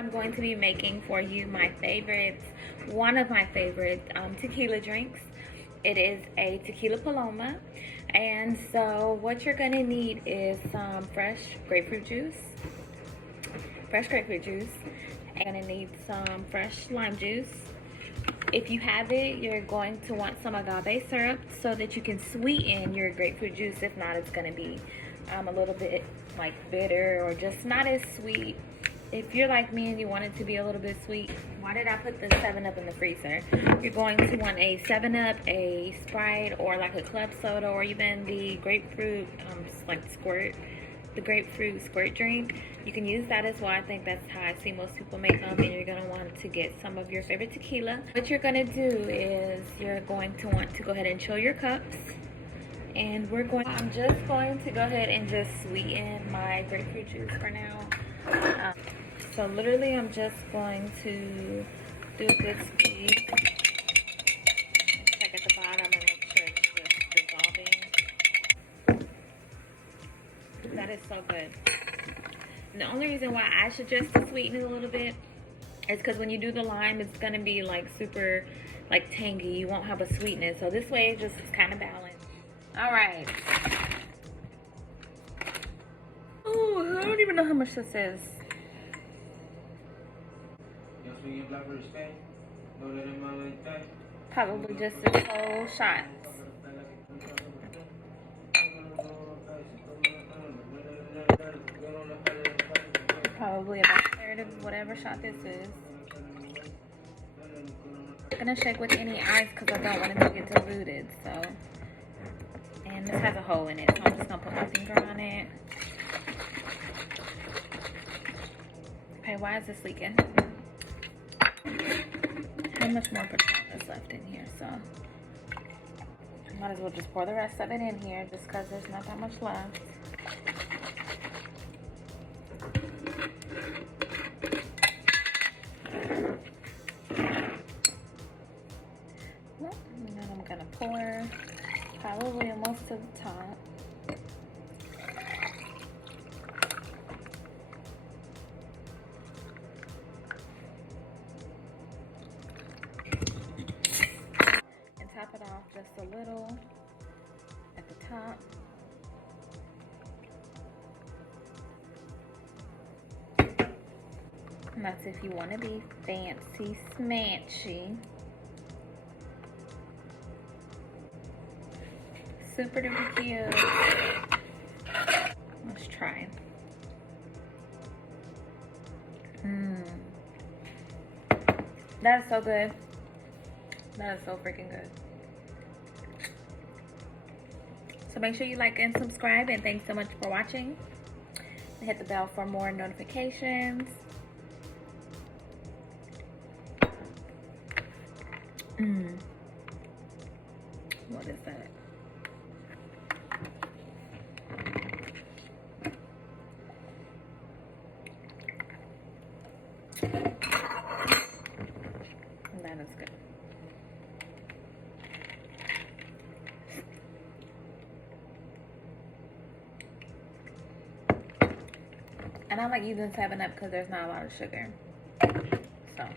I'm going to be making for you my favorite, one of my favorite tequila drinks. It is a tequila paloma. And so what you're gonna need is some fresh grapefruit juice. And gonna need some fresh lime juice. If you have it, you're going to want some agave syrup so that you can sweeten your grapefruit juice. If not, it's gonna be a little bit like bitter or just not as sweet. If you're like me and you want it to be a little bit sweet, why did I put the 7-Up in the freezer? You're going to want a 7-Up, a Sprite, or like a club soda, or even the grapefruit like squirt, the grapefruit squirt drink. You can use that as well. I think that's how I see most people make them. And you're gonna want to get some of your favorite tequila. What you're gonna do is you're going to want to go ahead and chill your cups. And I'm just going to go ahead and just sweeten my grapefruit juice for now. So literally I'm just going to do a good squeeze. Check at the bottom and make sure it's just dissolving. That is so good. And the only reason why I suggest to sweeten it a little bit is because when you do the lime, it's gonna be like super like tangy. You won't have a sweetness. So this way it just is kind of balanced. All right. Oh, I don't even know how much this is. Probably just this whole shot. Probably about a third of whatever shot this is. I'm gonna shake with any ice because I don't want it to get diluted. So, and this has a hole in it, so I'm just gonna put my finger on it. Okay, why is this leaking? How much more Patron is left in here? So, I might as well just pour the rest of it in here just because there's not that much left. And then I'm gonna pour probably almost to the top. And top it off just a little at the top. And that's if you want to be fancy smanchy. Super duper cute. Let's try. That is so good. That is so freaking good. So make sure you like and subscribe, and thanks so much for watching. Hit the bell for more notifications. What is that? That is good. And I like using 7-Up because there's not a lot of sugar. So.